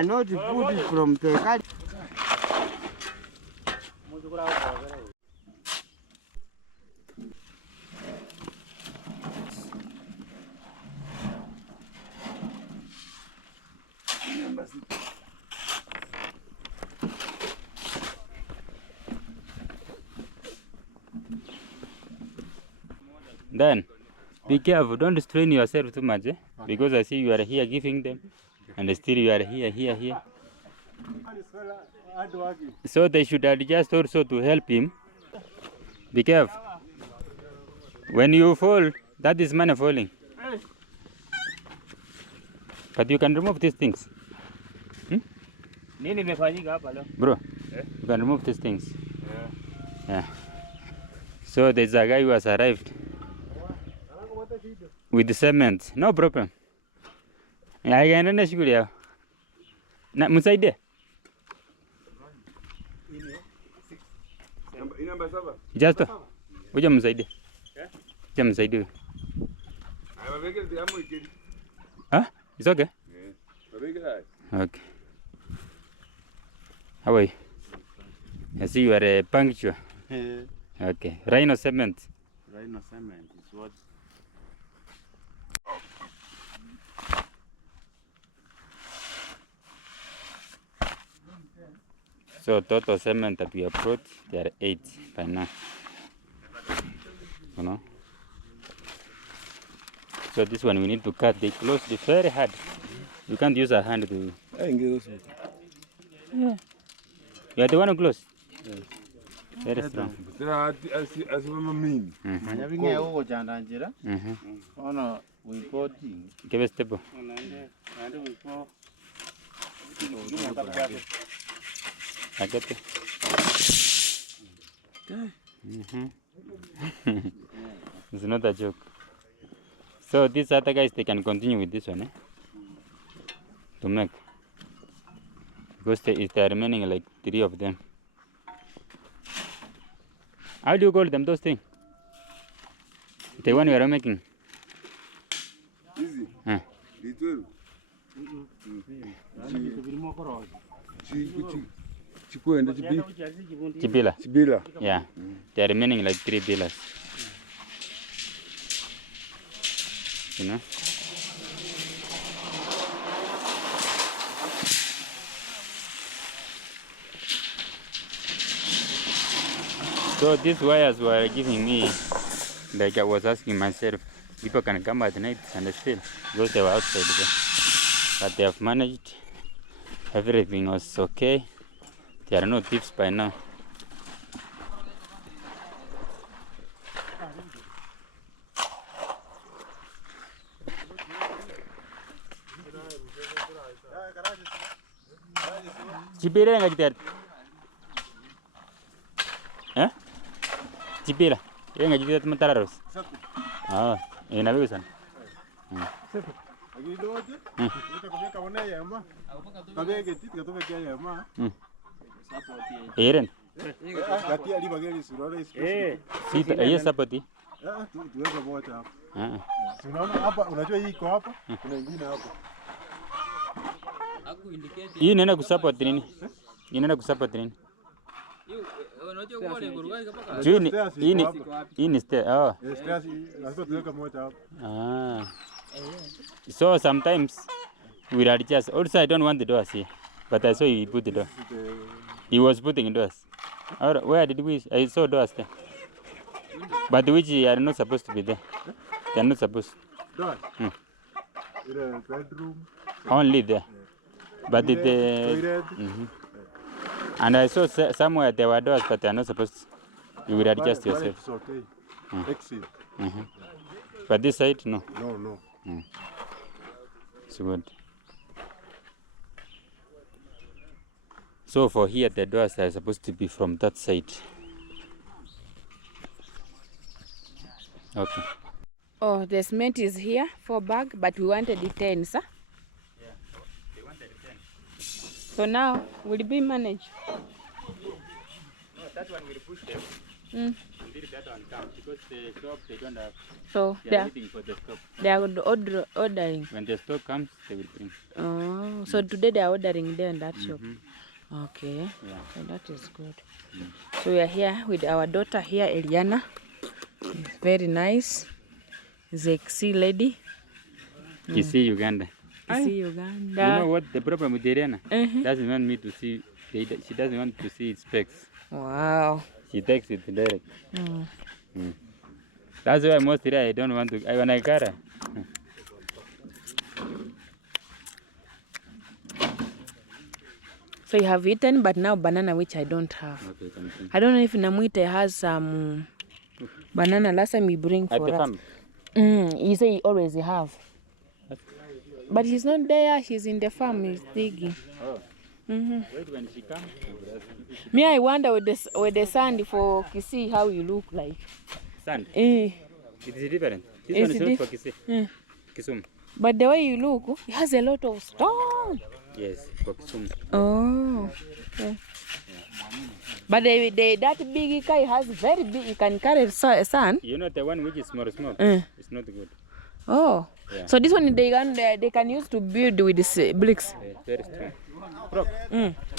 cannot put it from the car. Then be careful, don't strain yourself too much, because I see you are here giving them, and still you are here. So they should adjust also to help him. Be careful. When you fall, that is money falling. But you can remove these things. Bro, you can remove these things. Yeah. So there's a guy who has arrived with the cement. No problem. I can shughuli na msaidie. Just uja msaidie. Uja msaidie. Huh? It's okay. Okay. How are you? I see you are punctual. Okay. Rhino cement. Rhino cement is what? So total cement that we have brought, there are 8 by now. You know. So this one we need to cut. They close it very hard. You can't use a hand to. Yeah. You are the one who close. Yes. Very strong. Give a step. I get it. It's not a joke. So these other guys, they can continue with this one, to make. Because there are remaining like 3 of them. How do you call them, those things? The one you are making? Easy. Chibila. Yeah. They are remaining like 3 pillars. You know? So these wires were giving me, like I was asking myself, people can come at night and still, because they were outside there. But they have managed. Everything was okay. There are no thieves by now. Chibira nga jitar. Chibira. Nga jitar matararos. Ah, ina bigo sana. Eren. Sita, yes sapoti. Tuweka moja hapa. Unaona hapa, unajua hii iko hapa, kuna nyingine hapa. Hii inaenda kusupport nini? Inaenda kusupport nini? Hii ni stair. Oh. Stairs, lazima tuweka moja hapa. So sometimes we adjust. Also, I don't want the doors here, but I saw he put the door. He was putting doors. Or where did we? I saw doors there, but which are not supposed to be there. They are not supposed. Doors. In the bedroom. Only there. But the toilet. And I saw somewhere there were doors, but they are not supposed to. You will adjust yourself. It's okay. Exit. But this side, no. No. It's good. So for here, the doors are supposed to be from that side. Okay. Oh, the cement is here, 4 bags, but we wanted it 10, sir. Yeah, they wanted 10. So now, will it be managed? No, that one will push them. until that one comes because the shop they don't have. So They are waiting for the stock. they are ordering. When the stock comes, they will bring. Oh, so today they are ordering there in that shop. Okay. Yeah. So that is good. So we are here with our daughter here, Eliana. It's very nice. She's a Kisii lady. Kisii, Uganda. Kisii, Uganda. You know what the problem with Eliana? Doesn't want me to see. She doesn't want to see its specs. Wow. She takes it direct. That's why mostly I don't want to. When I got her. So you have eaten, but now banana, which I don't have. Okay, I don't know if Namwite has some banana. Last time we bring for us. He say he always have. But he's not there. He's in the farm. He's digging. Oh. Wait, when she comes. Me, I wonder with the sand for Kisii how you look like. Sand? It is different. This one is not for Kisii. Kisumu. But the way you look, it has a lot of stone. Yes, for Kisumu. Oh. Yeah. But that big guy has very big. You can carry sand. You know the one which is small. It's not good. Oh. Yeah. So this one they can use to build with this bricks. Very strong.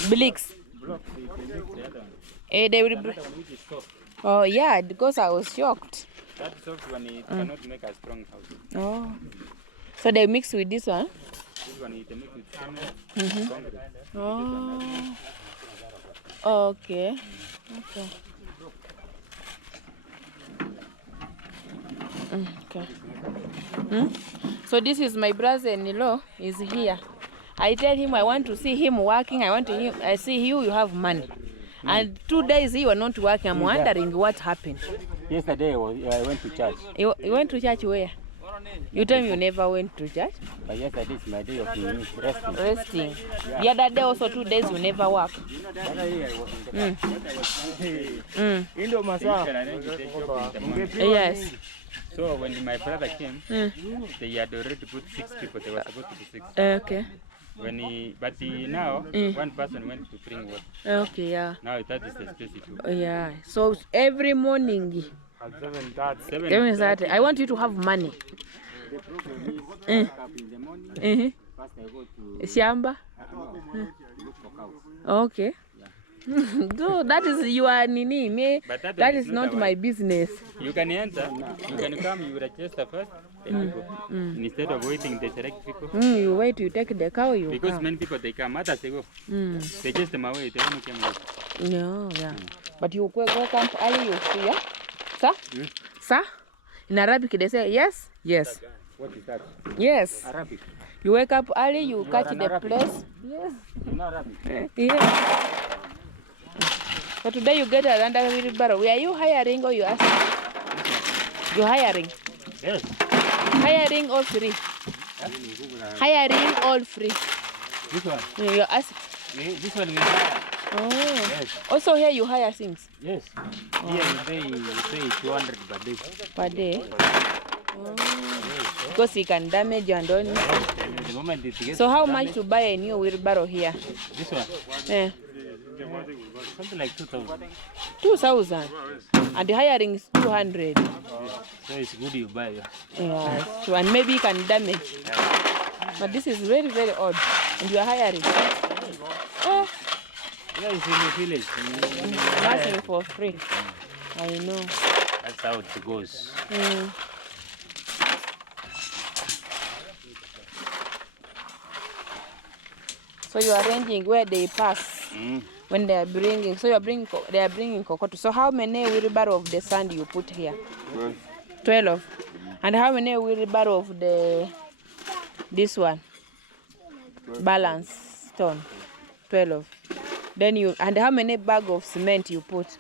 Bricks. They will. Oh yeah, because I was shocked. That soft one it cannot make a strong house. Oh. So they mix with this one. This one it mix with concrete. Oh. Okay. Okay. Okay. So this is my brother-in-law. Is here. I tell him I want to see him working. I see you have money. And 2 days you are not working. I'm wondering what happened. Yesterday I went to church. You went to church where? You tell me you never went to church? But yesterday is my day of resting. Resting. The other day also 2 days you never work. Yes. So when my brother came, they had already put 6 people. They were supposed to be 6. Okay. Now one person went to bring water. Okay, yeah. Now that is the specific. Yeah. So every morning. At 7:30. 7:30. I want you to have money. The problem is I wake up in the morning. First I go to Shamba. Look for cows. Okay. So that is your nini. Me. That is not my business. You can enter. You can come. You register first. Then you go. Instead of waiting, they select people. You wait. You take the cow. You because come. many people they come. Others they go. They chase them away. They only came late. No, yeah. But you go camp early. You see, yeah. Sir? Sir? In Arabic they say yes? Yes. What is that? Yes. Arabic. You wake up early, you catch the place. Yes. You know Arabic? Yes. So today you get another wheelbarrow. Were you hiring or you asking? You hiring? Yes. Hiring all free? Hiring all free. This one? You ask. This one we hire. Oh. Yes. Also here you hire things? Yes. Here you pay 200 per day. Per day? Oh. Because you can damage and all. The moment it gets so how much to buy a new wheelbarrow here? This one? Yeah. Something like 2,000. 2,000? And the hiring is 200. So it's good you buy. Yeah. So, and maybe you can damage. But this is very, very odd. And you are hiring. Oh. Yeah, it's in the village. Nothing for free. I know. That's how it goes. So you are arranging where they pass when they are bringing. So they are bringing cocoa. So how many wheelbarrow of the sand you put here? 12. And how many wheelbarrow of this one? Balance stone. 12. Then and how many bag of cement you put?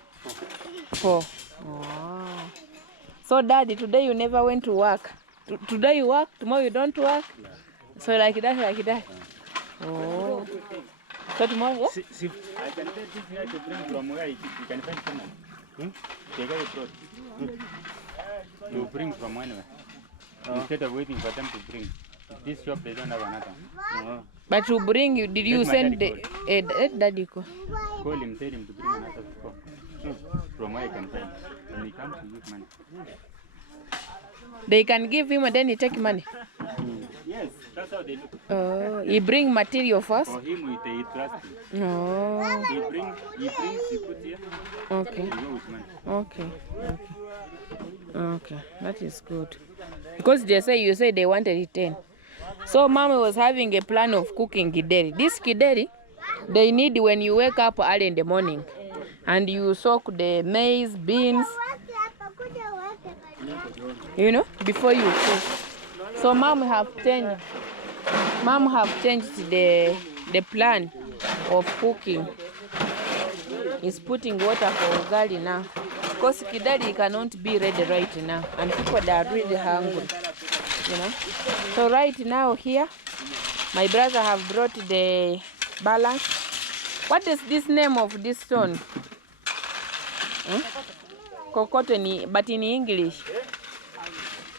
4. Oh. So daddy, today you never went to work. Today you work, tomorrow you don't work. So like that. Oh. So tomorrow, yeah? I can take this here to bring from where you can find someone. They got it brought. You bring from anywhere. Instead of waiting for them to bring. This shop they don't have another. But to bring you, did you send the daddy call? Call him, tell him to bring another cup. From where I can find. When he comes to give money. They can give him and then he take money. Yes, that's how they do. Oh, he bring material first. For him, he trust him. Oh. He brings, he puts here. Okay. He go with money. Okay. Okay. That is good. Because you say they wanted it 10. So Mama was having a plan of cooking kideri. This kideri, they need when you wake up early in the morning and you soak the maize, beans, you know, before you cook. So Mom have changed the plan of cooking. Is putting water for ugali now. Because kideri cannot be ready right now. And people are really hungry. You know. So right now here, my brother have brought the balance. What is this name of this stone? Kokoteni, but in English.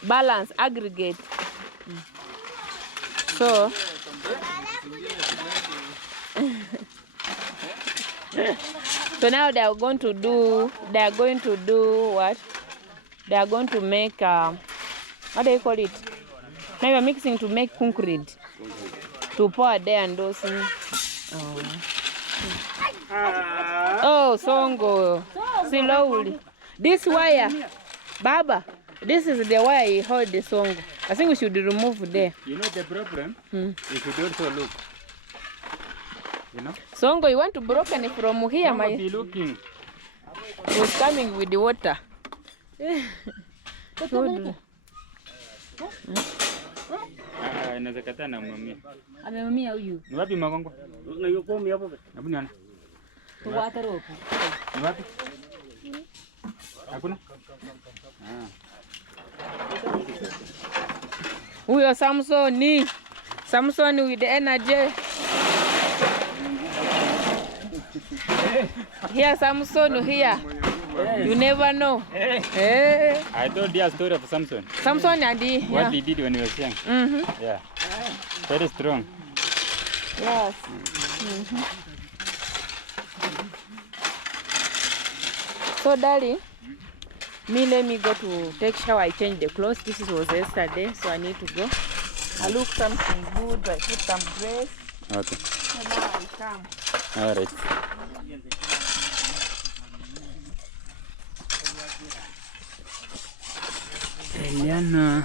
Balance, aggregate. So so now they are going to do what? They are going to make what do you call it? Now you are mixing to make concrete. To pour there and those oh, songo. Slowly. This wire, Baba, this is the wire he hold the songo. I think we should remove there. You know the problem? You should also look. You know? Songo, you want to broken it from here, Songo my. be looking. Was coming with the water. Good. Naweza kataa na umamia. Amemamia huyu. Ni wapi magongo? Na yuko mimi hapo. Hebu nione. Tuwata ropo. Ni wapi? Hakuna? Huyo Samsoni with the energy. Here Samson here. You never know. I told you a story of Samson. Samson and he, What he did when he was young. Yeah. Very strong. Yes. So darling, let me go to take shower. I changed the clothes. This was yesterday, so I need to go. I look something good. I put some dress. Okay. So now I come. All right. Eliana.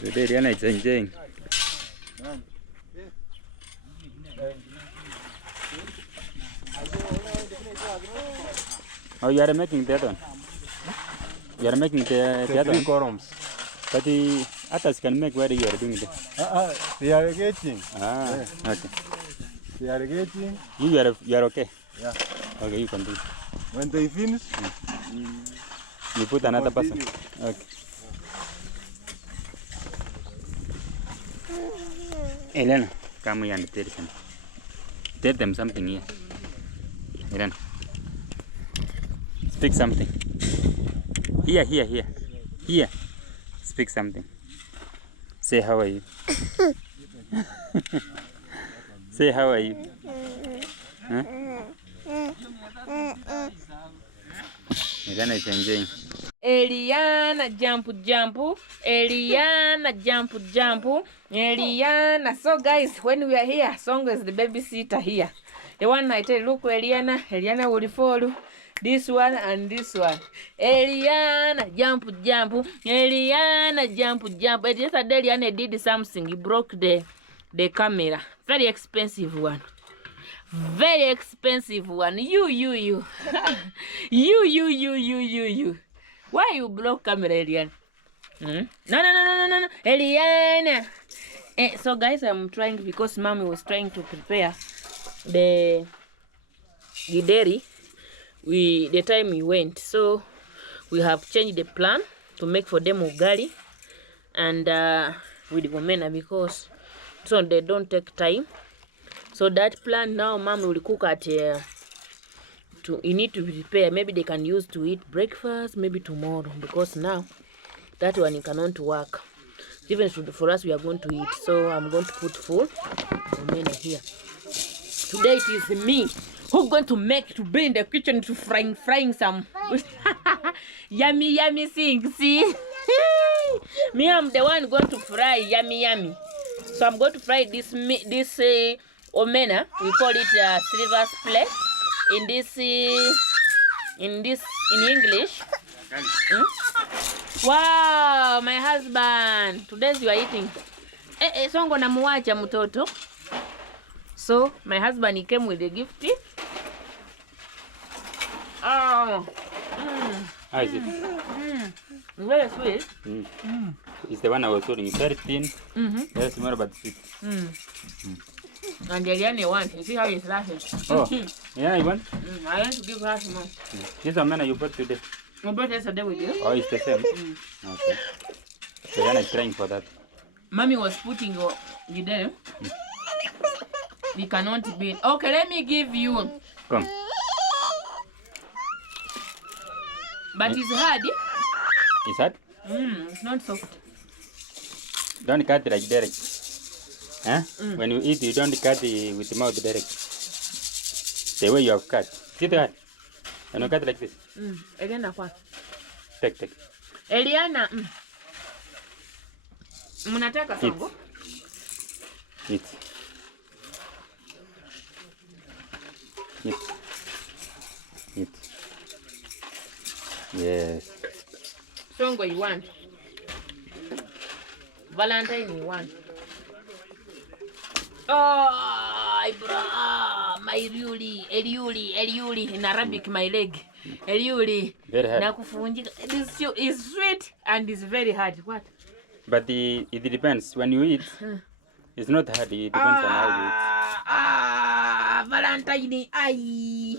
Today Eliana is enjoying. Oh, you are making that one? You are making the other Three one? columns. But the others can make where you are doing it. They are irrigating. Okay. They are irrigating. You are okay? Yeah. Okay, you can do it. When they finish, You put another person? continue. Okay. Elena, come here and tell them. Tell them something here. Elena. Speak something. Here. Here. Speak something. Say how are you? Say how are you? Huh? Elena is enjoying. Eliana jump. Eliana jump. Eliana. So guys, when we are here, Songo is the babysitter here. The one I tell, look, Eliana will follow this one and this one. Eliana jump. Eliana jump. But yesterday Eliana did something. He broke the camera. Very expensive one. Very expensive one. You. You. Why you block camera, Eliana? No. Eliana. So guys, I'm trying, because Mommy was trying to prepare the dairy. The time we went. So we have changed the plan to make for them ugali and with gomena, because so they don't take time. So that plan now, Mom will cook at you need to prepare. Maybe they can use to eat breakfast, maybe tomorrow, because now that one it cannot work. Even for us, we are going to eat. So I'm going to put full omena here. Today it is me Who's going to be in the kitchen to frying some yummy things? See, me, I'm the one going to fry yummy. So I'm going to fry this omena. We call it silver plate in English. Wow, my husband. Today's you are eating. Songo na muacha mtoto. So my husband, he came with a gift. Oh. How is it? Very sweet. It's the one I was holding. It's very thin. Very small but sweet. And the Eliane one. You see how he's laughing? Oh, yeah, you want? I want to give her some more. This one you bought today. I brought yesterday with you. Oh, it's the same? Okay. So Yana is trying for that. Mommy was putting you there. We cannot be. Okay, let me give you. Come. But it's hard. It's hard? It's not soft. Don't cut it like direct. Huh? When you eat, you don't cut it with the mouth direct. The way you have cut. Sit hard. And you cut like this. Eliana, what? Take. Eliana. Munataka songo? Eat. Yes. Songo you want. Valentine you want. Oh, Ibrahim, my Eliuli, in Arabic, my leg. Eliuli. Very hard. This is sweet and it's very hard. What? But it depends. When you eat, it's not hard. It depends on how you eat. Valentine, ay.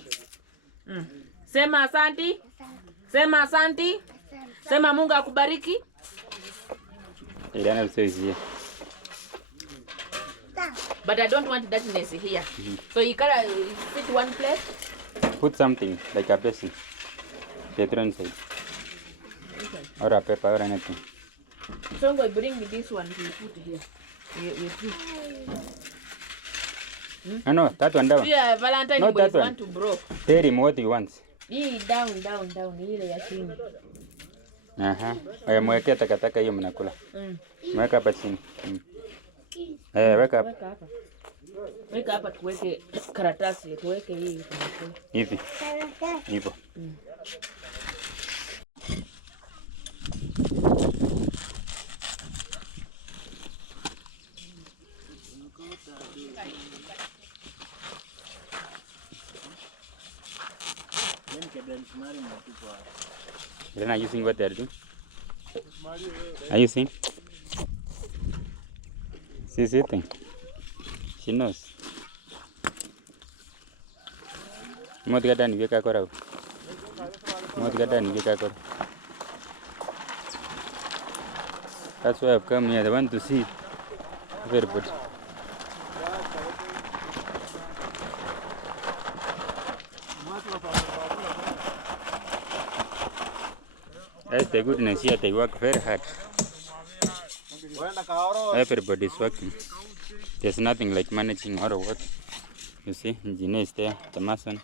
Sema asanti. Sema asanti. Sema Mungu akubariki. Eliana also is here. But I don't want dirtiness here. So you gotta sit one place. Put something like a basin. The other side. Okay. Or a pepper or anything. So I'm going to bring this one to put here. You No, that one down. Yeah, Valentine Not that boys one. want to broke. Tell him what he wants. Down. Ile ya chini. Mwekea takataka hiyo mnakula. Mweka hapa chini. Weka hapa. Weka hapa tuweke karatasi, tuweke hii tunakula. Hivi. Hivyo. Then are you seeing what they are doing? Are you seeing? She's eating. She knows. That's why I've come here. I want to see everybody. That's the goodness here. They work very hard. Everybody's working. There's nothing like managing or what. You see, engineer is there, the mason,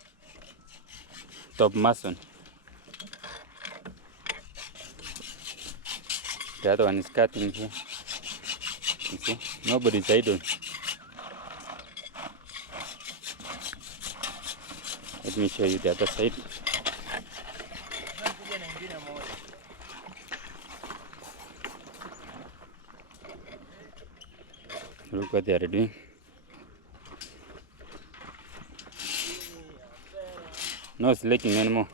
top mason. The other one is cutting here. You see, nobody's idle. Let me show you the other side. Look what they are doing. No slaking anymore.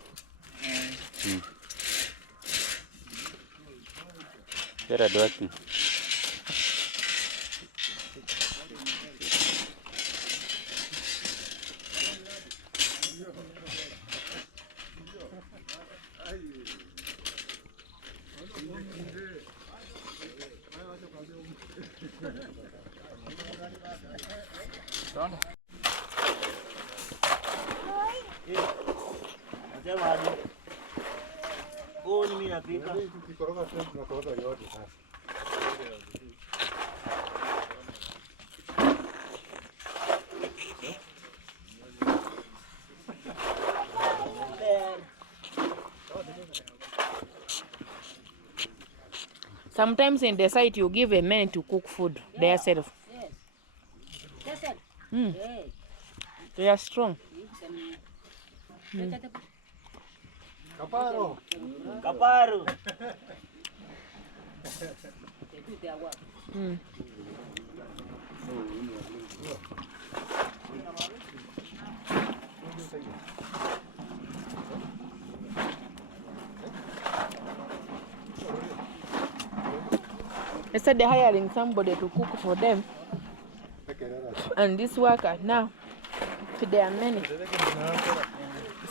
They are working. Sometimes in the site you give a man to cook food themselves. Mm. They are strong. Kaparo. Kaparo. Mm. Instead they're hiring somebody to cook for them. And this worker now, there are many.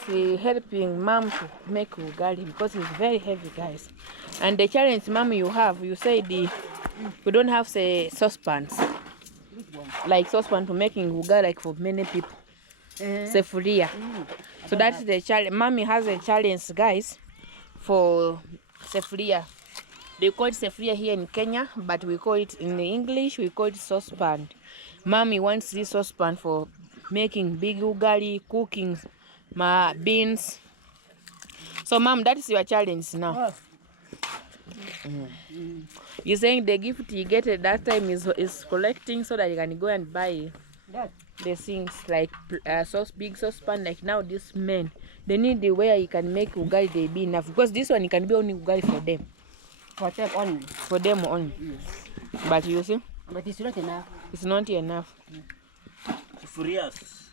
See, helping mom to make ugali because it's very heavy, guys. And the challenge, mom, you have, you say we don't have say saucepans, like saucepan to making ugali like for many people. Sefuria. So that's the challenge. Mommy has a challenge, guys, for sefuria. They call it sefuria here in Kenya, but we call it in English, we call it saucepan. Mommy wants this saucepan for making big ugali, cooking beans. So, Mom, that is your challenge now. You're saying the gift you get at that time is collecting so that you can go and buy the things like big saucepan. Like now, this men, they need the way you can make ugali, they be enough. Because this one, it can be only ugali for them. For them only. For them only. But you see? But it's not enough. It's not enough. Furious.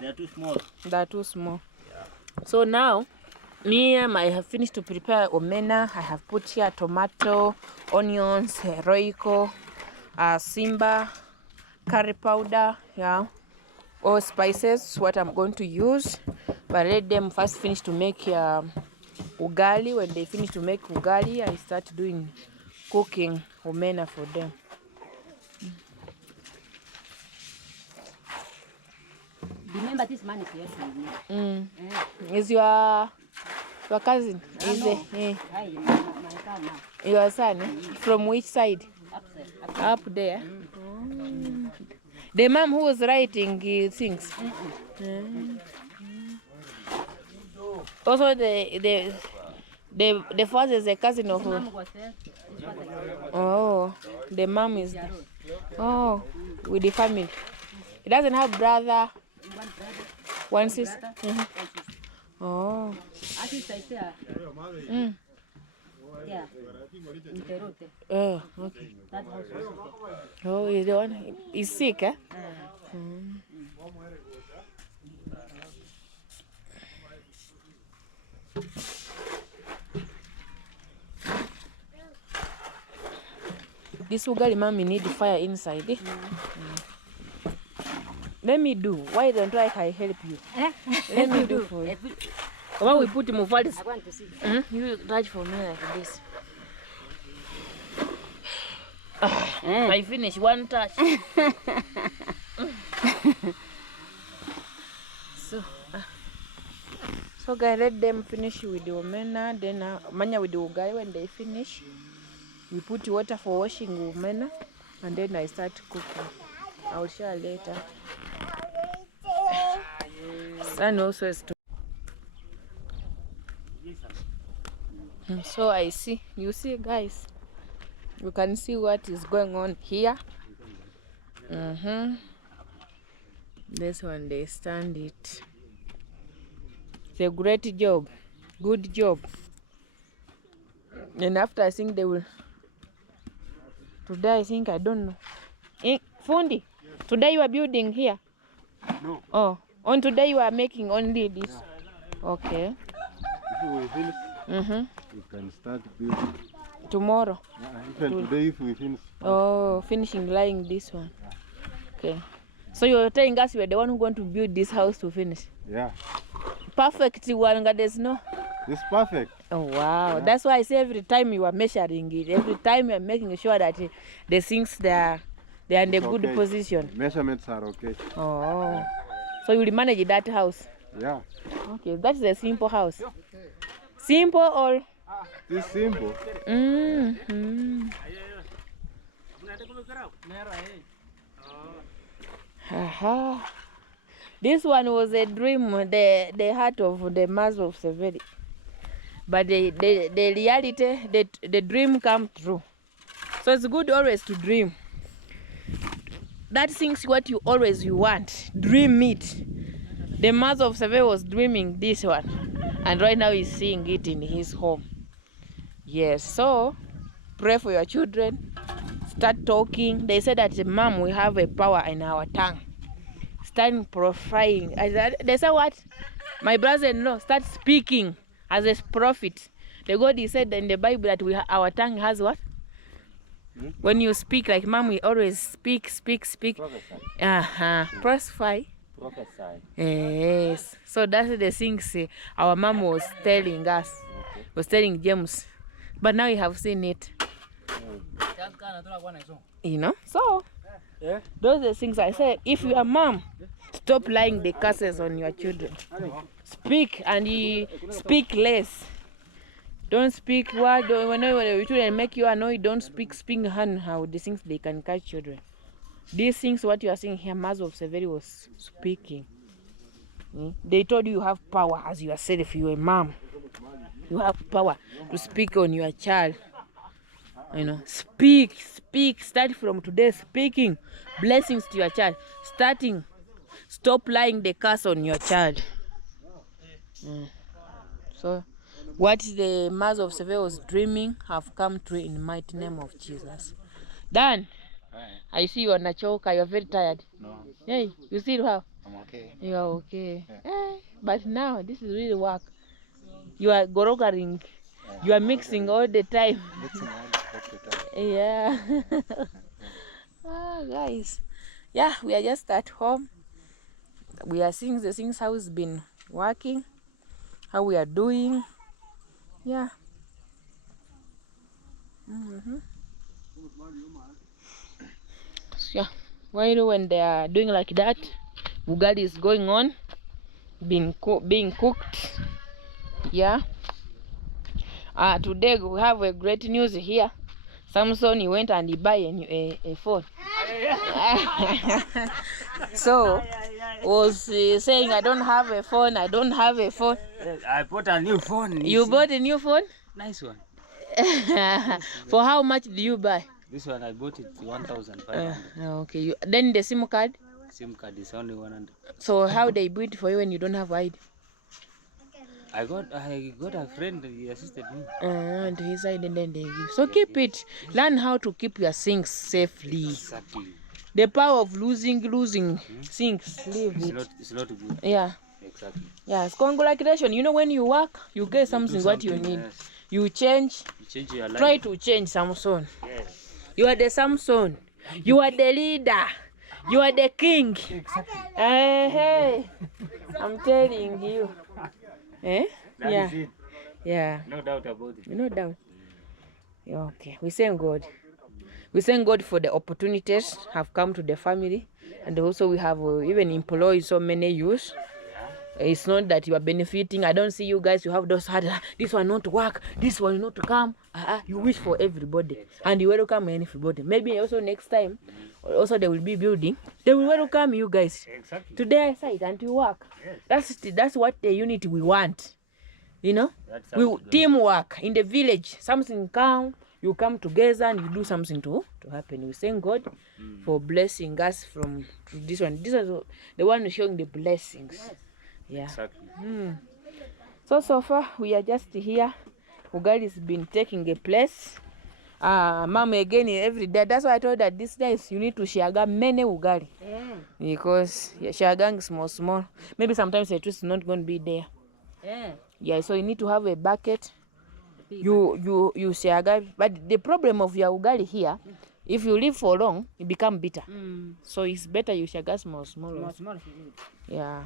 They are too small. They are too small. So now, I have finished to prepare omena. I have put here tomato, onions, roiko, simba, curry powder, yeah, all spices, what I'm going to use. But let them first finish to make ugali. When they finish to make ugali, I start doing cooking omena for them. Remember this man is here. Is your cousin? Is no. it? Hi, my son now. Your son? From which side? Upstairs. Up there. The mom who was writing things. Also, the father is a cousin of. Mom was there. Oh, the mom is. Oh, with the family. He doesn't have brother. One sister. Oh. Yeah. Oh, okay. That house was there. Oh, he's the one. He's sick, eh? This ugali, mommy, need fire inside. Eh? Let me do. Why don't I help you? Let me do for you. When we put him over this, I want to see. you touch for me like this. I finish one touch. So guys, let them finish with the omena. Then manya with the ugali. When they finish, we put water for washing omena, and then I start cooking. I will share later. Son also is to. So I see, you see, guys, you can see what is going on here. This one they stand it. It's a great job, good job. And after I think they will. Today I think I don't know. Fundi, today you are building here. No. Oh, on today you are making only this. Okay. If we finish, we can start building. Tomorrow. Even today if we finish. Oh, finishing lying this one. Okay. So you're telling us you are the one who's going to build this house to finish? Yeah. Perfect one, there's no. It's perfect. Oh wow. Yeah. That's why I say every time you are measuring it, every time you are making sure that the things they are in a good position. Measurements are okay. Oh. So you will manage that house? Yeah. Okay, that's a simple house. Simple or? It's simple. This one was a dream, the heart of the Mass of Severi. but the reality, the dream come true. So it's good always to dream. That thing's what you want. Dream it. The mother of Save was dreaming this one, and right now he's seeing it in his home. Yes, so pray for your children. Start talking. They say that mom, we have a power in our tongue. Start prophesying. They say what? My brother-in-law, start speaking as a prophet. The God, he said in the Bible that our tongue has what? When you speak, like mom, we always speak. Prophesy. Prophesy. Yes. So that's the things our mom was telling us. Okay. Was telling James. But now you have seen it. You know? So those are the things I said. If you are mom, stop lying the curses on your children. Speak, and you speak less. Don't speak word. Whenever your children make you annoyed, don't speak how the things they can catch children. These things, what you are saying here, Mother of Severi was speaking. They told you have power as yourself. You are a mom. You have power to speak on your child. You know, speak. Start from today speaking blessings to your child. Stop lying the curse on your child. So what the Mother of Severi was dreaming have come true in the mighty name of Jesus. Dan, I see you on a choker. You're very tired. No. Hey, you still have? I'm okay. You are okay. Yeah. But now this is really work. You are gorogering. You are mixing all the time. Yeah. Guys. Yeah, we are just at home. We are seeing the things how it's been working, how we are doing. Yeah. Yeah. Well, when they are doing like that, ugali is going on, being cooked. Yeah. Today we have a great news here. Samson, he went and he buy a phone. So was saying, I don't have a phone. I bought a new phone. You bought a new phone? Nice one. For how much do you buy? This one I bought it 1,500. Okay. Then the SIM card? SIM card is only 100. So how they build for you when you don't have ID? I got a friend, he assisted me. And his ID, and then they give. So keep it. Learn how to keep your things safely. Exactly. The power of losing things. Leave it. It's not good. Yeah. Exactly. Yes. Congratulations. You know, when you work, you get something what you need. Yes. You change. You change your life. Try to change Samson. Yes. You are the Samson. You are the leader. You are the king. Exactly. Hey. I'm telling you. That is it. Yeah. No doubt about it. No doubt. Okay. We thank God. We thank God for the opportunities have come to the family, and also we have even employed so many youth. It's not that you are benefiting. I don't see you guys. You have those hard. This one not to work. This one not to come. You wish for everybody, and you welcome everybody. Maybe also next time, also they will be building. They will welcome you guys to their side and to work. Yes. That's what the unity we want. You know, teamwork in the village. Something you come together and you do something to happen. We thank God for blessing us from this one. This is the one showing the blessings. Yes. Yeah. Exactly. So far we are just here. Ugali has been taking a place. Mom again every day. That's why I told that these days you need to shaga many ugali. Yeah. Because shagang small. Maybe sometimes the truth is not going to be there. Yeah. Yeah. So you need to have a bucket. You shaga. But the problem of your ugali here, if you live for long, it become bitter. So it's better you shaga small. Yeah.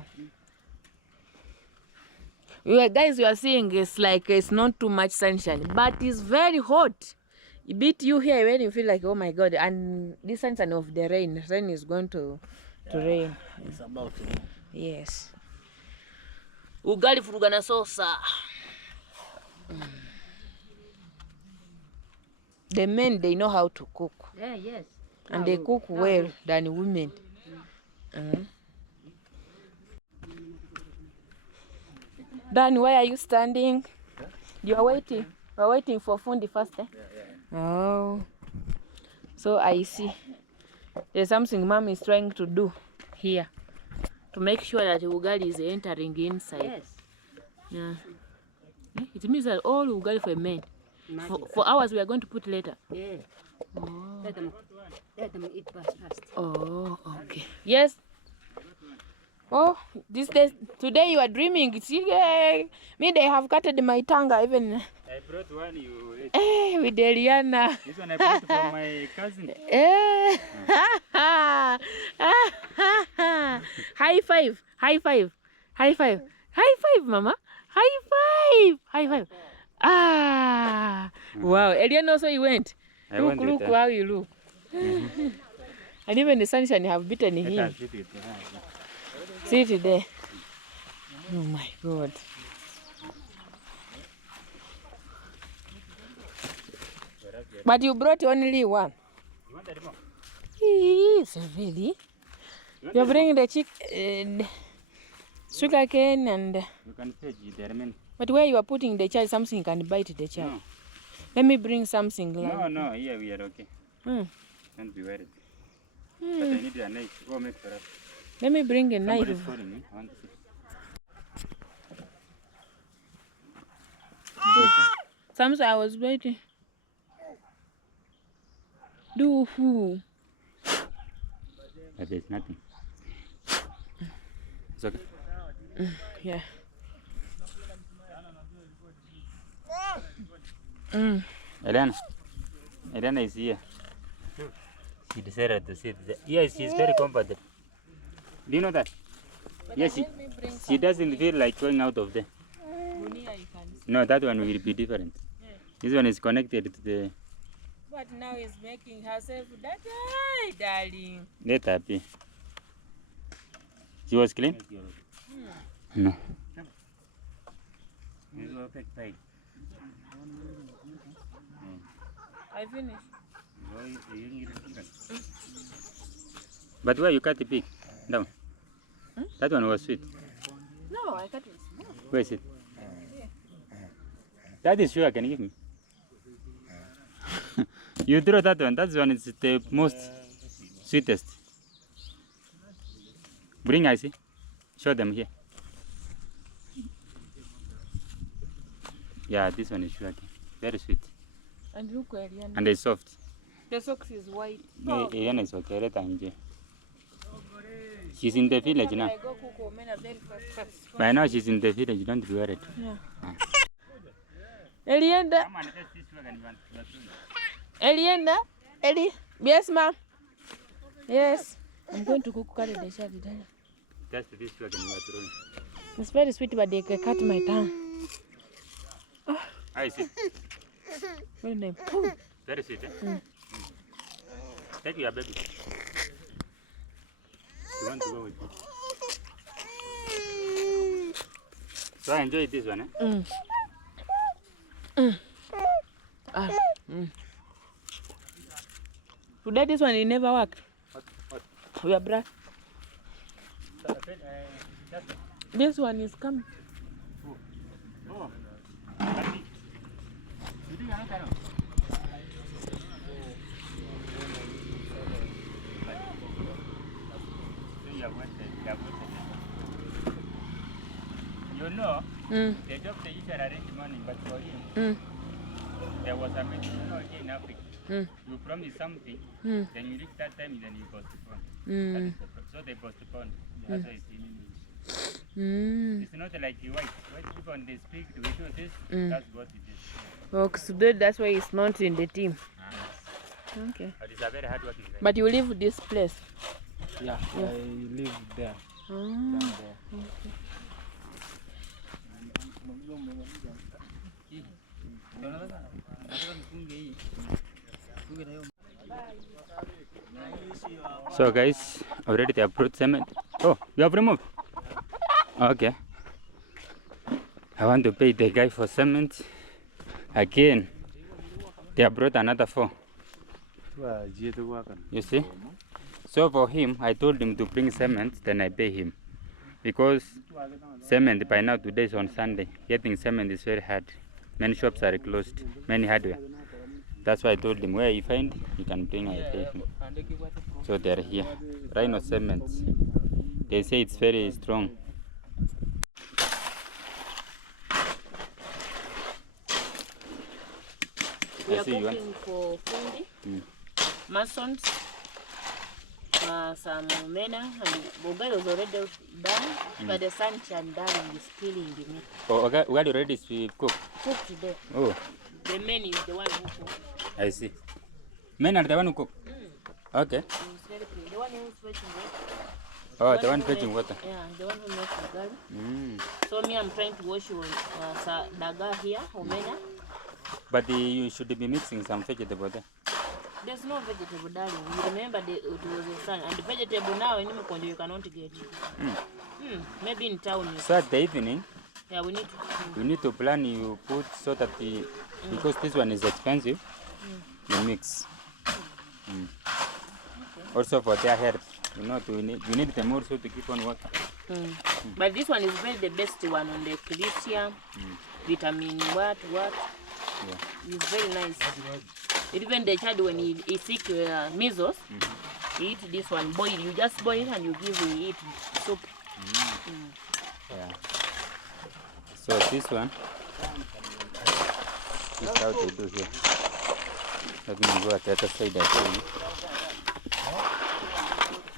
Guys, you are seeing it's like it's not too much sunshine, but it's very hot. It beat you here when you feel like, oh my God, and this sunshine of the rain. Rain is going to rain. It's about to rain. Yes. Ugali furugana sosa. The men, they know how to cook. Yeah, yes. And they cook well than women. Dan, why are you standing? You are waiting. We're waiting for Fundi first, eh? Oh. So I see. There's something Mom is trying to do here to make sure that ugali is entering inside. Yes. Yeah. It means that all ugali for men. For ours we are going to put later. Yeah. Oh. Let them eat first. Oh, okay. Yes. Oh, this day, today you are dreaming. See, me they have cutted my tongue even. I brought one you ate. With Eliana. This one I brought from my cousin. High five, high five, high five, high five, Mama. High five, high five. Ah, wow. Eliana also you went. Look how you look. And even the sunshine have beaten him. Sit there. Oh my God. But you brought only one. You want that more? Yes, really? You're bringing the sugar cane and... You can fetch the remaining. But where you are putting the child, something can bite the child. No. Let me bring something like... No, here we are okay. Don't be worried. But I need a knife. Go make for us. Let me bring a Somebody's knife. calling me. I want to see. Something I was waiting. Do who? But there's nothing. It's okay. Yeah. Eliana is here. She decided to sit there. Yes, she's very comfortable. Do you know that? Yes, she doesn't feel like going out of there. No, that one will be different. This one is connected to the... But now is making herself that, darling. Let her be. She was clean? No. I finished. But where you cut the pig? Down. That one was sweet. No, I cut it small. Where is it? That is sure I can give me. You throw that one. That one is the most sweetest. Bring I see. Show them here. Yeah, this one is sugar cane. Very sweet. And look, Eliana. And it's soft. The socks is white. Eliana is okay. Let her enjoy. She's in the village now. I go cook omena very fast. By now she's in the village. Don't be worried. Yeah. Eliana. Come on, let's this wagon. Eliana. Eli. Yes, ma'am. Yes. I'm going to cook curry the child. Just this wagon you are throwing. It's very sweet, but they can cut my tongue. I see. Very nice. Very sweet, eh? Take your baby. You want to go with me? So I enjoy this one, eh? Today this one, it never worked. What? We are black. This one is coming. Oh. You know, the doctor usually arrange money, but for him, there was a meeting, you know, here in Africa. You promise something, then you reach that time, then you postpone. That is the so they postpone. That's why it's in English. It's not like you white people, when they speak, we do this, that's what it is. Okay, so that's why it's not in the team. Okay. But it's a very hard working guy. But you leave this place? Yeah, I live there. Down there. So guys, already they have brought cement. Oh, you have removed? Okay. I want to pay the guy for cement. Again, they have brought another 4. You see? So for him, I told him to bring cement, then I pay him. Because cement by now, today is on Sunday. Getting cement is very hard. Many shops are closed, many hardware. That's why I told him where you find, you can bring, I take him. So they are here. Rhino cements. They say it's very strong. We are cooking for fundi, masons, some mena, and Bogal was already done, but the sunshine darling is killing me. Oh, okay, we are ready to cook. Cook today. Oh. The men is the one who cooks. I see. Men are the one who cook? Okay. It's very clean. The one who's fetching water. Oh, the one fetching water. Yeah, the one who makes the garlic. So me, I'm trying to wash your daga here, omena. But you should be mixing some vegetable there. There's no vegetable, darling. You remember it was a sun. And the vegetable now, you cannot get. Maybe in town. So at the evening, yeah, we need to plan, you put so that because this one is expensive, you mix. Okay. Also for their health, you need them also to keep on working. But this one is very the best one on the calcium, vitamin what. Yeah. It's very nice. Even the child when he sick measles, he eat this one boiled. You just boil it and you give him eat soup. Yeah. So this one is how they do here. Let me go at the other side. I tell you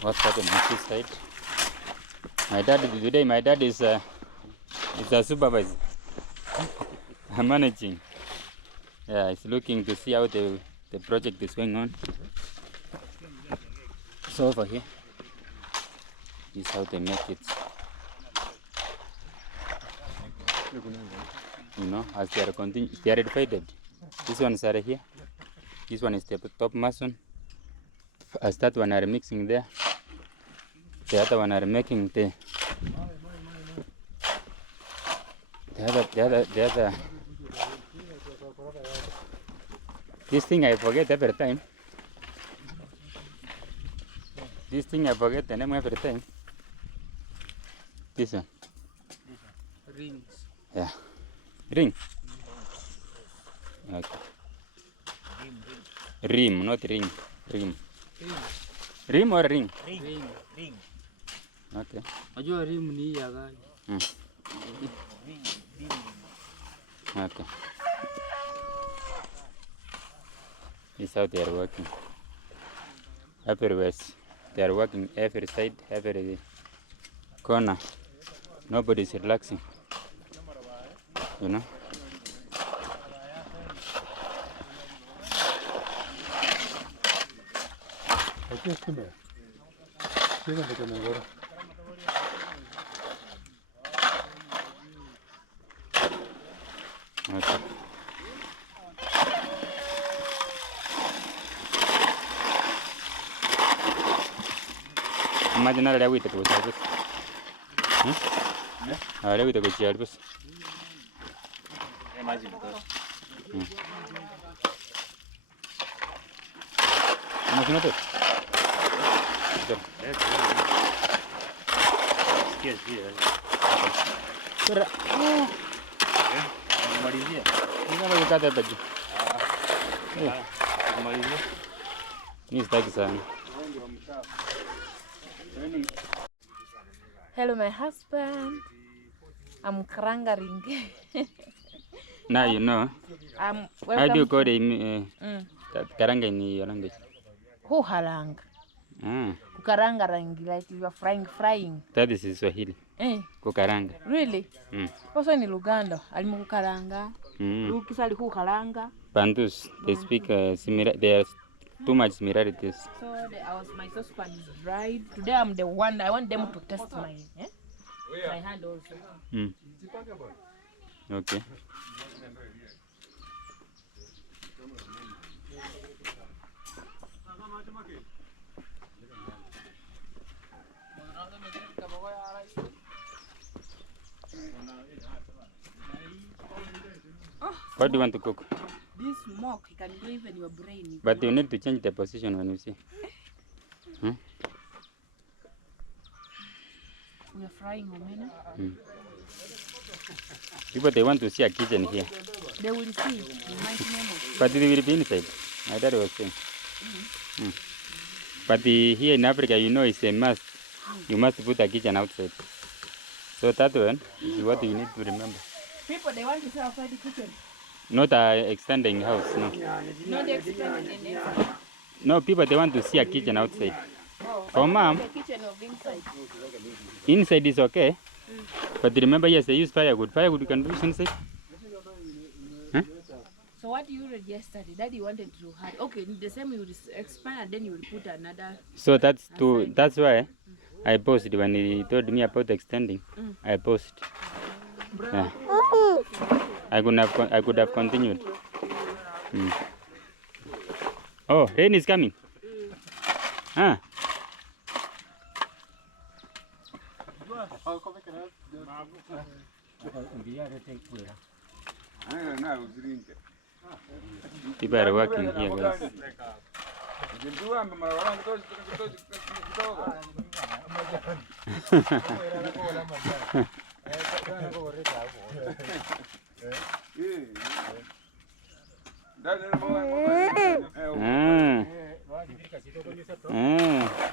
what's happening on this side. My dad is a supervisor. I'm managing. Yeah, he's looking to see how the project is going on. So over here, this is how they make it. As they are divided. This ones are here. This one is the top mason. As that one are mixing there. The other one are making the other. This thing I forget every time. This thing I forget the name every time. This one. Rings. Yeah. Ring. Okay. Rim, not ring. Rim. Rim or ring? Ring. Okay. Ajua rim ni ya gari. Okay. This is how they are working. Everywhere. They are working every side, every corner. Nobody is relaxing. Okay. Imagine I with it was service. I with the service. Imagine it. Yes, here. Hello, my husband. I'm krangering. Now you know. How do you call it karanga in your language? Who harang? Kukaranga rangi, like you are frying. That is Swahili. Kukaranga. Really? Also in Luganda, alimukukaranga. Lukisa alikukaranga. Bantus, they speak similar. There are too much similarities. So my saucepan is dried. Today I'm the one. I want them to test my hand also. Okay. What do you want to cook? This smoke, you can do even your brain. But you need to change the position when you see. We are frying omena. People, they want to see a kitchen here. They will see. You might know. But they will be inside. My dad was saying. But here in Africa, you know, it's a must. You must put a kitchen outside. So that one is what you need to remember. People, they want to see outside the kitchen. Not a extending house, no. Not extending inside. No, people, they want to see a kitchen outside. For mom, The kitchen of inside. inside is okay. But remember, yes, they use firewood. Firewood you can do inside. Huh? So what you read yesterday, Daddy wanted to have. Okay, the same you will expand, then you will put another. So that's why I paused when he told me about extending. I paused. Yeah. I could have continued. Oh, rain is coming. Ah. People are working here, guys.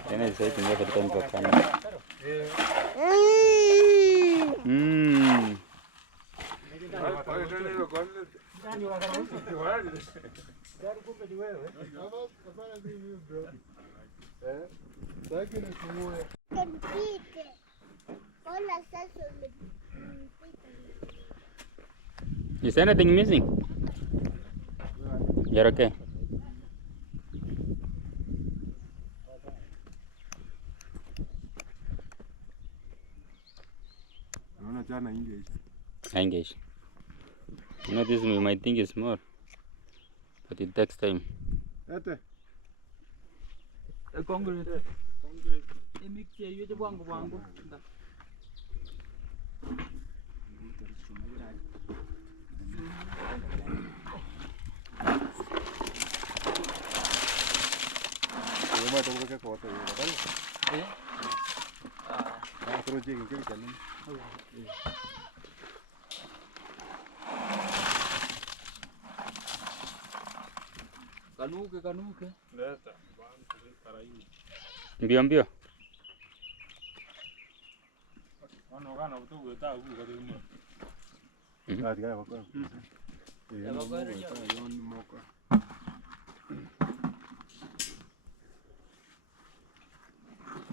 Then I say to me every time for camera. Is anything missing? You're okay. Engage. You know, this we might think is more, but it takes time. Concrete. Mixture you the one. Kanuke. Mbio mbio.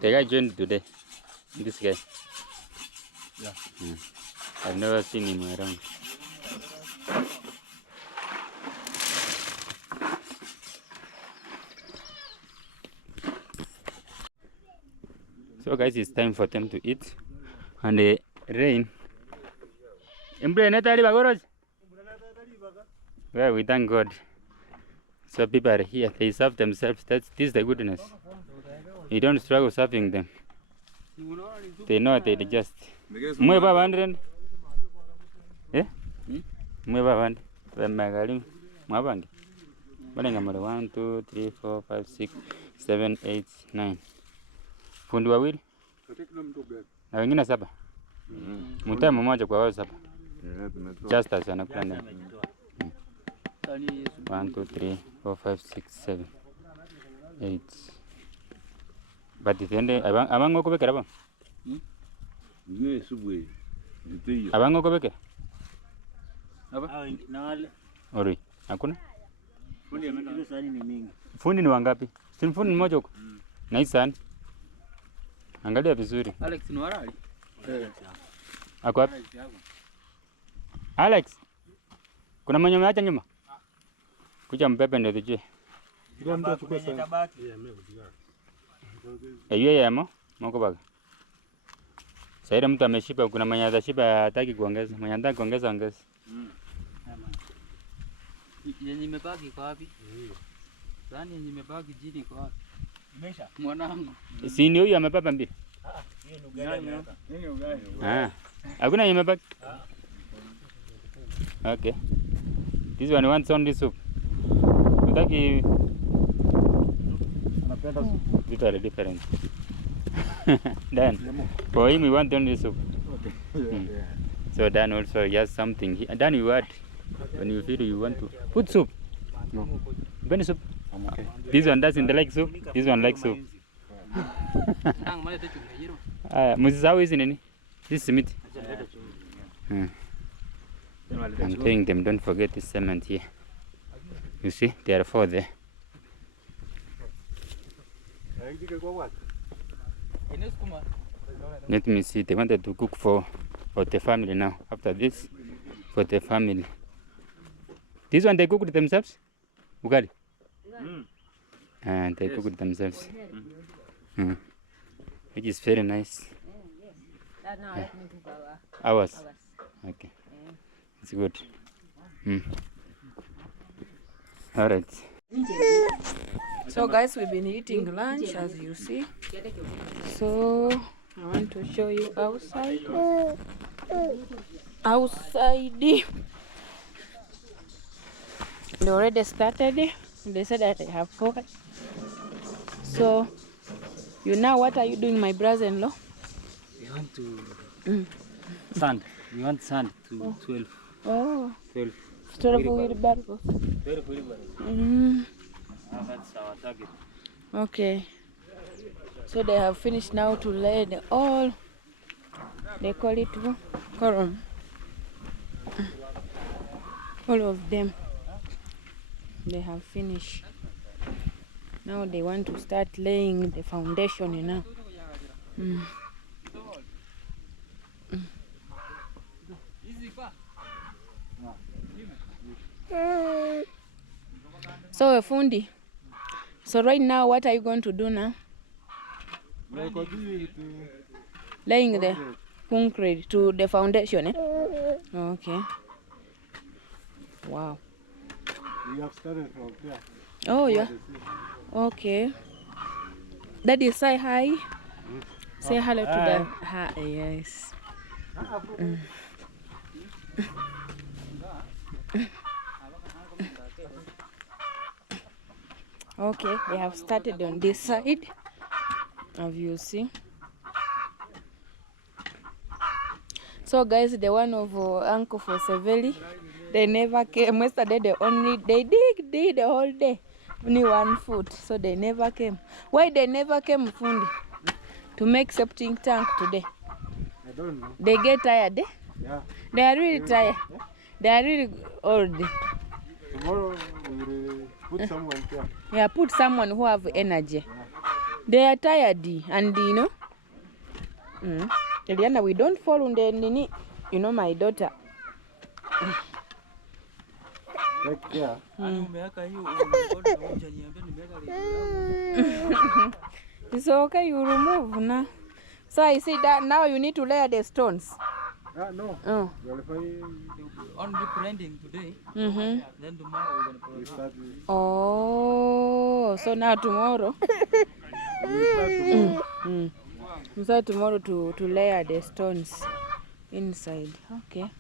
The guy joined today. This guy. Yeah. I've never seen him around. So guys, it's time for them to eat. And the rain. Well, we thank God. So people are here. They serve themselves. This is the goodness. You don't struggle serving them. They know they just. Mwe baba 100. Eh? Mwe baba 100. Magalim. Mabangi. Balenga mara 1 2 3 4 5 6 7 8 9. Fundi wawili na wengine 7. Mtaa mmoja kwa wao 7. Just as anakula ndani. 1 2 3 4 5 6 7 8. But itende abango kubekera ba? Ni subwe. Ndio. Abango kubekera? Aba? Nale. Ori, hakuna? Fundi ametoa sani ni mingi. Fundi ni wangapi? Si fundi mmoja huko. Na hii sani. Angalia vizuri. Alex ni warali. Ako wapi? Alex. Kuna mwenye umeacha nyuma? Kuja mbebe ndio tujue. Ndio mtu achukue sana. Yeye yamo moko baga. Sasa mtu ameshiba, kuna mwenye atashiba hataki kuongeza. Mwenye anataka kuongeza ongeza. Yenye imebaki kwa wapi? Sani yenye imebaki jini kwa wapi? Imesha. Mwanangu. Si ni huyu amebeba mbili? Hiyo ni ugali. Nini ugali? Hakuna yenye imebaki? Okay. This one wants only soup. Utaki Anapenda soup. So Dan also has something. Dan, you add when you feel you want to put soup. No. Bunny soup. I'm okay. This one doesn't like soup. This one likes soup. Musisau isn't any. This is meat. I'm telling them don't forget this cement here. You see, there are 4 there. Let me see. They wanted to cook for the family now. After this, for the family. This one they cooked themselves? Ugali? And they cooked themselves. Which is very nice. Ours? Okay. It's good. Alright. So guys, we've been eating lunch as you see. So I want to show you outside. They already started. They said that they have 4. So you know what are you doing, my brother-in-law? We want to sand. We want sand to 12. Oh. 12. 12 wheelbarrows. 12 wheelbarrows. That's our target. Okay. So they have finished now to lay all. They call it column. All of them. They have finished. Now they want to start laying the foundation, you know. So Fundi, so right now what are you going to do now? Laying the concrete to the foundation, eh? Okay. Wow. We have started from there. Oh yeah. Okay. Daddy, say hi. Say hello to them. Hi. Yes. Okay, they have started on this side, as you see. So guys, the one of Uncle for Seveli, they never came. Yesterday they dig the whole day, only 1 foot, so they never came. Why they never came, Fundi? To make septic tank today? I don't know. They get tired, eh? Yeah. They are really tired. They are really old. Tomorrow we'll put someone there. Yeah, put someone who have energy. They are tired, and you know. Eliana, we don't fall on the nini. You know, my daughter. Take care. It's okay, you remove now. So I see that now you need to layer the stones. No. Oh. Only planting today. Then tomorrow we're gonna put. Oh, so now tomorrow. We start tomorrow to layer the stones inside. Okay.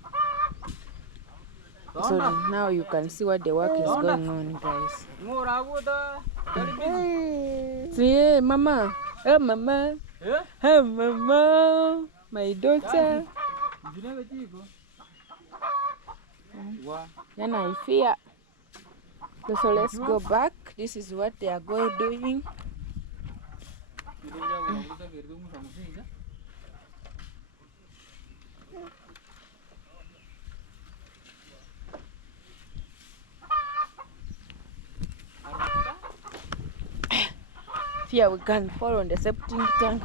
So now you can see what the work is going on, guys. See, Mama. Hey, Mama. Hey, Mama. My daughter. Then I fear. So let's go back. This is what they are doing. Here we can fall on the septic tank.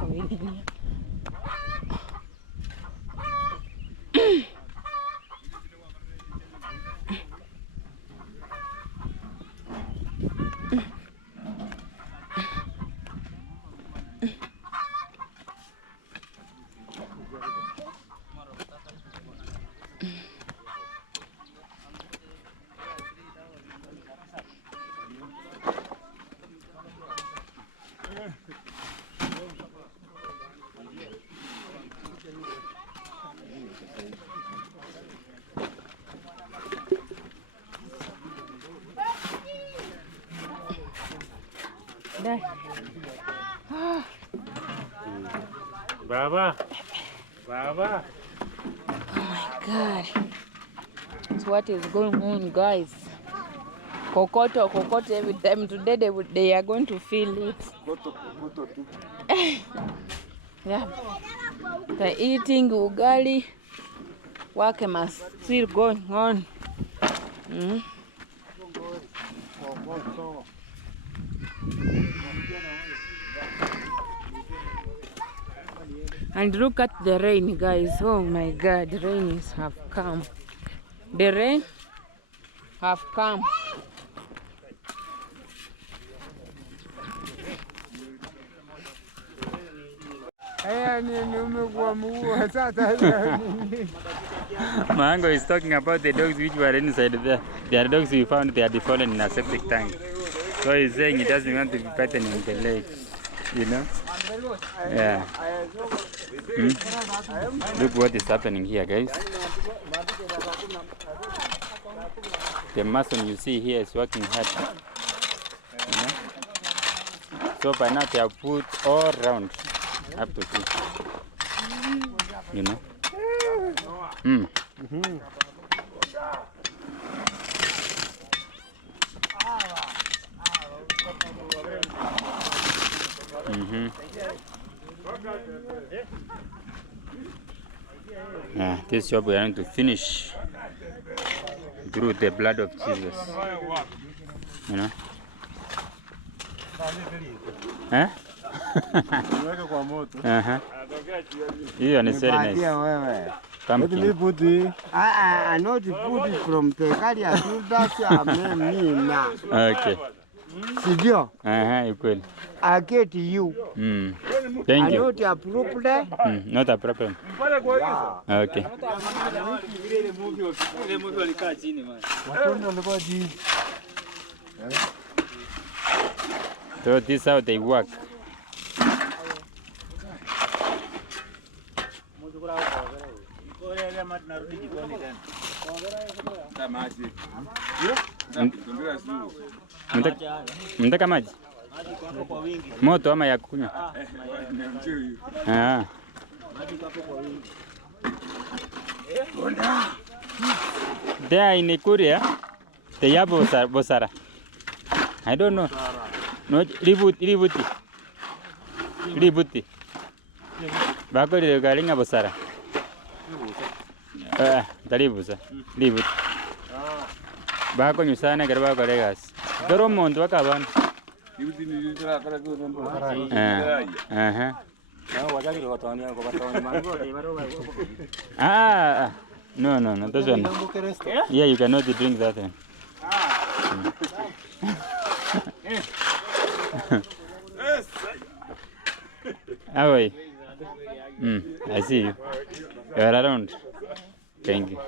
Baba. my God. So what is going on, guys? Kokoto every time. Today they are going to feel it. Yeah. They're eating ugali. Work must still going on. And look at the rain, guys. Oh my God, the rain have come. The rain have come. Mango is talking about the dogs which were inside there. There are dogs we found they had fallen in a septic tank. So he's saying he doesn't want to be patting in the leg. You know? Yeah. Look what is happening here, guys. The mason you see here is working hard. You know? So by now they have put all round up to here. You know? This job we are going to finish through the blood of Jesus. You know? Huh? You are very nice. Pumpkin. I not put it from the carrier to that Okay. Sidio. You could. I get you. Thank you. Not a problem. Not a problem. Okay. So this is how they work. Mtaka maji? Moto ama ya kunywa? There in Korea, they have bosara. I don't know. No, ributi. Bako di galinga bosara. Talibusa. Ributi. Bako nyusana garba kolegas. Doro monto akaban. No, this one. Yeah, you cannot drink that one. How are you? I see you. You are around. Thank you.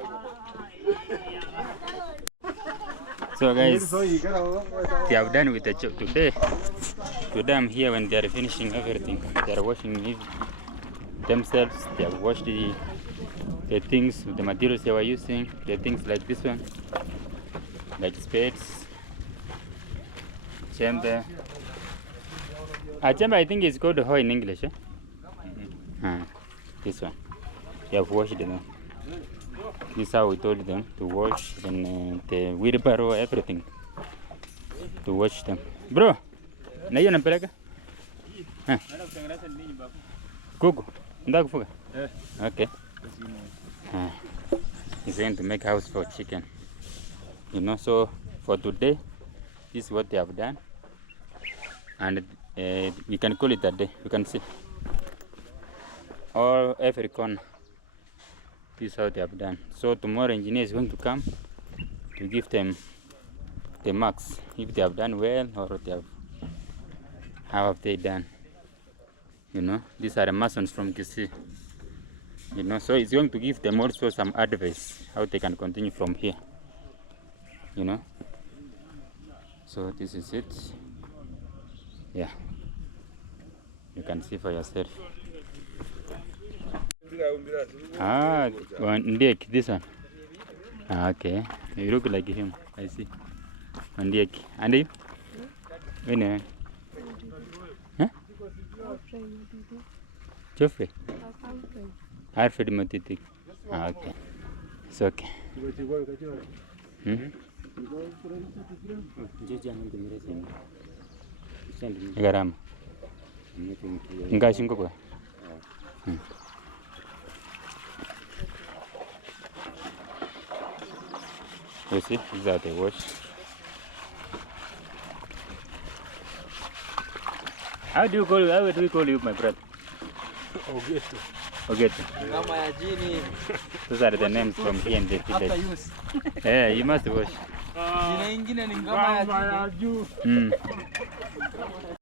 So guys, they have done with the job today. Today I'm here when they are finishing everything. They are washing themselves. They have washed the things, the materials they were using, the things like this one, like spades, chamber. Chamber I think is called hoe in English. This one. They have washed them. This is how we told them to wash, and the wheelbarrow, everything to wash them. Bro, na hiyo nampeleka? Kuku, ndio kufuga? Okay. He's going to make house for chicken. You know, so for today, this is what they have done, and we can call it a day. You can see all every corner. This is how they have done. So tomorrow engineer is going to come to give them the marks if they have done well or they have, how have they done. You know, these are the masons from Kisii. You know, so it's going to give them also some advice how they can continue from here. You know, so this is it. Yeah, you can see for yourself. One deck, this one. Okay, you look like him. I see. One deck. And you? When? Huh? Joffrey. Alfred Matitik. Okay. It's okay. Garama. Ngashingo kwa. You see, these are the wash. How do we call you, my brother? Ogeto. Ogeto. Ngama ya jini. Those are the names from here in the After village. use. Yeah, you must wash. Jina ingine ni ngama ya jini.